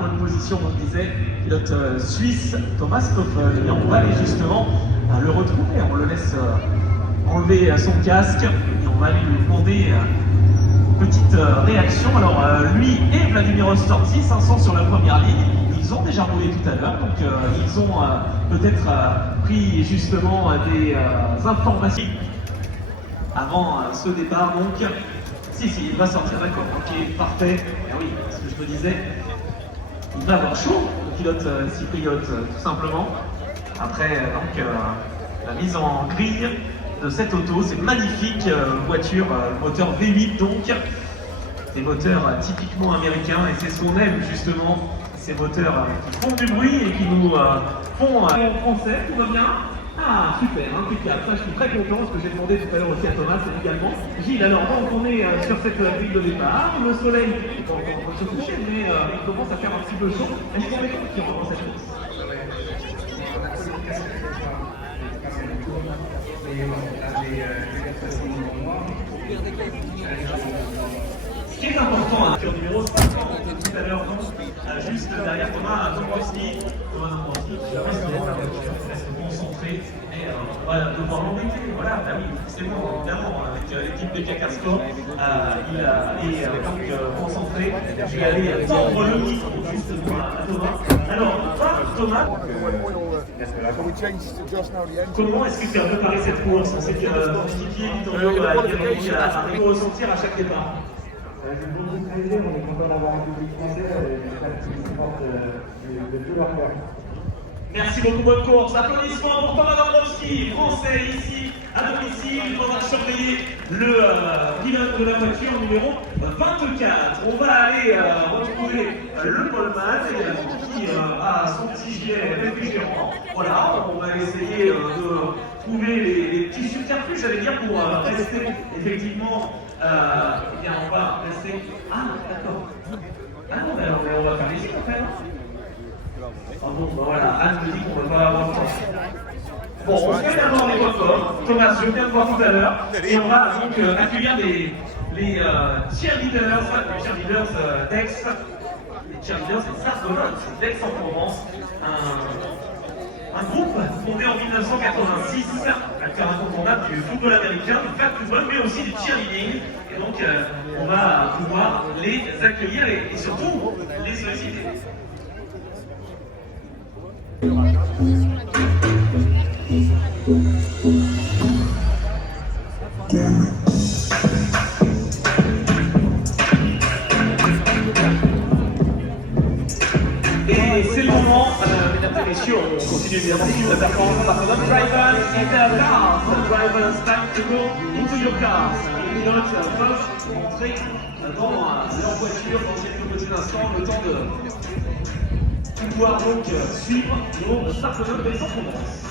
pole position, on le disait, pilote suisse, Thomas Stoffel. Et on va aller justement le retrouver. On le laisse enlever son casque et on va aller lui demander une petite réaction. Alors lui et Vladimir Ostortsis sont sur la première ligne. Ils ont déjà roulé tout à l'heure, donc ils ont peut-être pris justement des informations avant ce départ. Donc, si, il va sortir, d'accord, ok, parfait. Et oui, ce que je me disais, il va avoir chaud, le pilote cypriote, tout simplement. Après, donc, la mise en grille de cette auto, c'est magnifique voiture, moteur V8 donc, des moteurs typiquement américains, et c'est ce qu'on aime justement, ces moteurs qui font du bruit et qui nous font en français. Tout va bien? Ah, super, impeccable. Ça, je suis très content, ce que j'ai demandé tout à l'heure aussi à Thomas également. Gilles, alors donc on est sur cette grille de départ, le soleil est encore en train de se coucher, mais il commence à faire un petit peu chaud. Est-ce qu'on est confiant dans cette course? Ce qui est important, sur numéro 50, tout à l'heure, juste derrière Thomas Dombrowski. Thomas Dombrowski qui reste concentré, et on va devoir l'embêter. Voilà, bah oui, c'est bon, évidemment, avec l'équipe de Cacarsport, il est donc concentré. Je vais aller tendre le micro justement à Thomas. Alors, Thomas, comment est-ce que tu as préparé cette course? On sait que ton équipier, Vittorio, a réussi à ressentir à chaque départ. J'ai beaucoup de plaisir, on est content d'avoir un public français et j'espère qu'ils supportent de tout leur cœur. Merci beaucoup, bonne course. Applaudissements pour Thomas Dombrowski, français ici à domicile. Il faudra surveiller le pilote de la voiture numéro 24. On va aller retrouver le poleman qui a son petit gilet réfrigérant. Voilà, on va essayer de trouver les petits subterfuges, j'allais dire, pour rester effectivement. Eh bien, on va rester. Ah, d'accord. Ah non, mais alors, on va faire les en fait. Ah bon, bah voilà, Anne me dit qu'on ne va pas avoir le temps. Bon, on vient d'avoir les records. Thomas, je viens de voir tout à l'heure. Et on va donc accueillir les cheerleaders, d'Aix. Les cheerleaders, c'est Sargonot, d'Aix-en-Provence. Un groupe fondé en 1986, acteur incontournable du football américain, du flag football, mais aussi du cheerleading. Et donc, on va pouvoir les accueillir et surtout les solliciter. Et c'est le moment, mesdames et messieurs, on continue bien sûr la performance par the drivers in their cars. Drivers, time to go into your cars. Les pilotes peuvent entrer dans leur voiture dans quelques petits instants, le temps de pouvoir donc suivre nos partenaires des Aix-en-Provence.